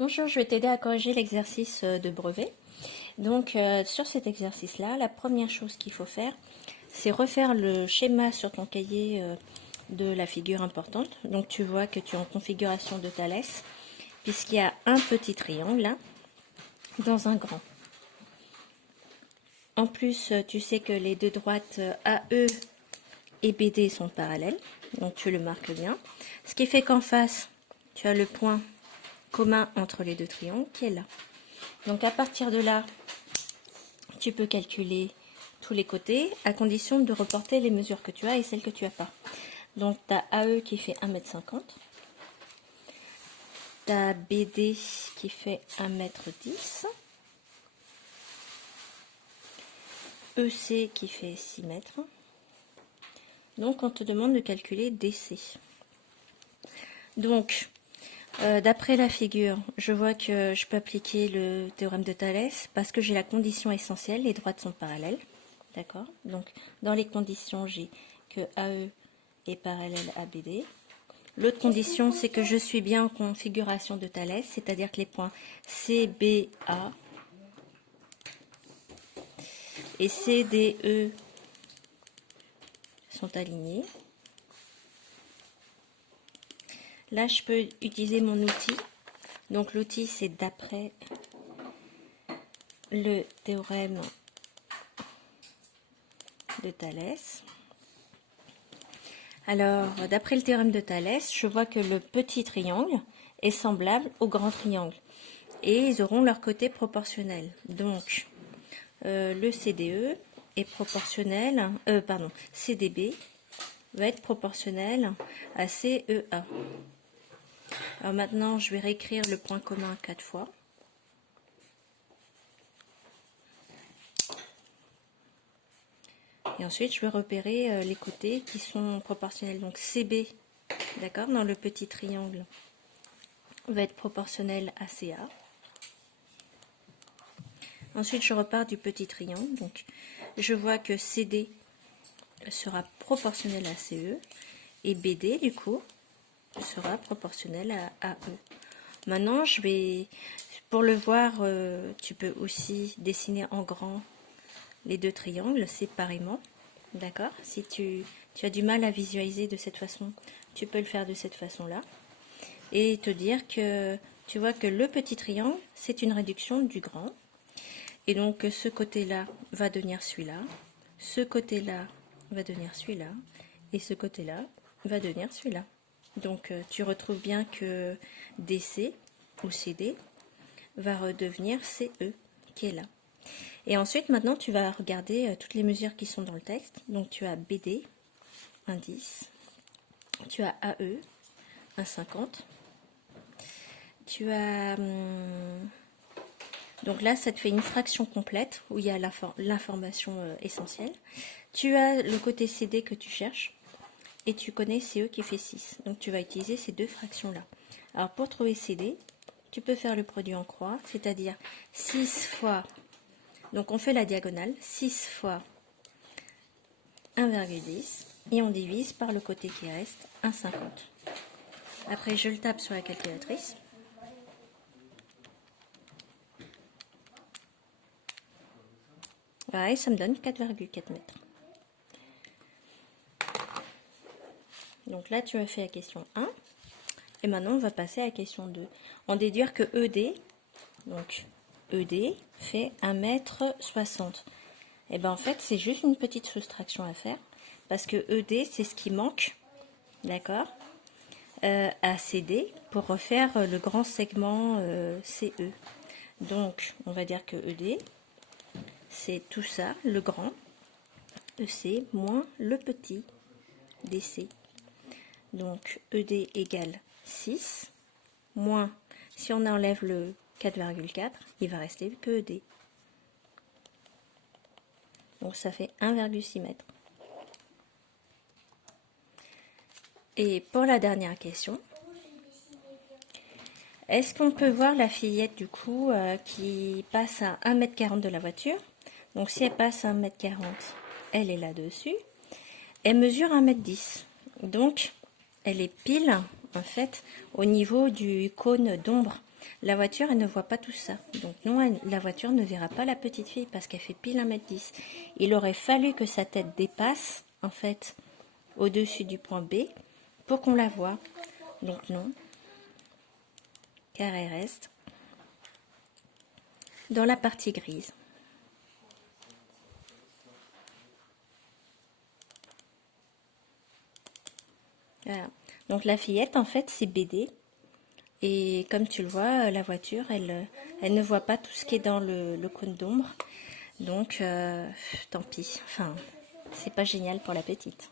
Bonjour, je vais t'aider à corriger l'exercice de brevet. Donc sur cet exercice-là, la première chose qu'il faut faire, c'est refaire le schéma sur ton cahier de la figure importante. Donc tu vois que tu es en configuration de Thalès, puisqu'il y a un petit triangle là, dans un grand. En plus, tu sais que les deux droites AE et BD sont parallèles, donc tu le marques bien. Ce qui fait qu'en face, tu as le point commun entre les deux triangles qui est là. Donc à partir de là, tu peux calculer tous les côtés à condition de reporter les mesures que tu as et celles que tu n'as pas. Donc tu as AE qui fait 1,50 m, tu as BD qui fait 1,10 m, EC qui fait 6 mètres. Donc on te demande de calculer DC. Donc d'après la figure, je vois que je peux appliquer le théorème de Thalès parce que j'ai la condition essentielle, les droites sont parallèles. D'accord? Donc dans les conditions, j'ai que AE est parallèle à BD. L'autre condition, c'est que je suis bien en configuration de Thalès, c'est-à-dire que les points CBA et CDE sont alignés. Là, je peux utiliser mon outil. Donc l'outil, c'est d'après le théorème de Thalès. Alors, d'après le théorème de Thalès, je vois que le petit triangle est semblable au grand triangle. Et ils auront leur côté proportionnel. Donc, le CDE est proportionnel, CDB va être proportionnel à CEA. Alors maintenant, je vais réécrire le point commun 4 fois. Et ensuite, je vais repérer les côtés qui sont proportionnels. Donc CB, d'accord, dans le petit triangle, va être proportionnel à CA. Ensuite, je repars du petit triangle. Donc, je vois que CD sera proportionnel à CE et BD, du coup, sera proportionnel à AE. Maintenant, je vais, pour le voir, tu peux aussi dessiner en grand les deux triangles séparément. D'accord? Si tu as du mal à visualiser de cette façon, tu peux le faire de cette façon-là. Et te dire que tu vois que le petit triangle, c'est une réduction du grand. Et donc ce côté-là va devenir celui-là, ce côté-là va devenir celui-là, et ce côté-là va devenir celui-là. Donc tu retrouves bien que DC ou CD va redevenir CE qui est là. Et ensuite maintenant tu vas regarder toutes les mesures qui sont dans le texte. Donc tu as BD 1,10, tu as AE 1,50, tu as... donc là, ça te fait une fraction complète où il y a l'information essentielle. Tu as le côté CD que tu cherches et tu connais CE qui fait 6. Donc tu vas utiliser ces deux fractions-là. Alors pour trouver CD, tu peux faire le produit en croix, c'est-à-dire 6 fois, donc on fait la diagonale, 6 fois 1,10 et on divise par le côté qui reste 1,50. Après, je le tape sur la calculatrice. Voilà, et ça me donne 4,4 mètres. Donc là, tu as fait la question 1. Et maintenant, on va passer à la question 2. On déduire que ED, donc ED fait 1,60 m. Et bien en fait, c'est juste une petite soustraction à faire. Parce que ED, c'est ce qui manque, d'accord, à CD pour refaire le grand segment CE. Donc, on va dire que ED, c'est tout ça, le grand, EC, moins le petit, DC. Donc, ED égale 6, moins, si on enlève le 4,4, il va rester que ED. Donc, ça fait 1,6 m. Et pour la dernière question, est-ce qu'on peut voir la fillette du coup qui passe à 1,40 m de la voiture? Donc, si elle passe à 1,40 m, elle est là-dessus. Elle mesure 1,10 m. Donc, elle est pile, en fait, au niveau du cône d'ombre La voiture, elle ne voit pas tout ça. Donc non, la voiture ne verra pas la petite fille parce qu'elle fait pile 1,10 m. Il aurait fallu que sa tête dépasse, en fait, au-dessus du point B pour qu'on la voie. Donc non, car elle reste dans la partie grise. Voilà. Donc la fillette, en fait, c'est BD. Et comme tu le vois, la voiture, elle ne voit pas tout ce qui est dans le cône d'ombre. Donc, tant pis. Enfin, c'est pas génial pour la petite.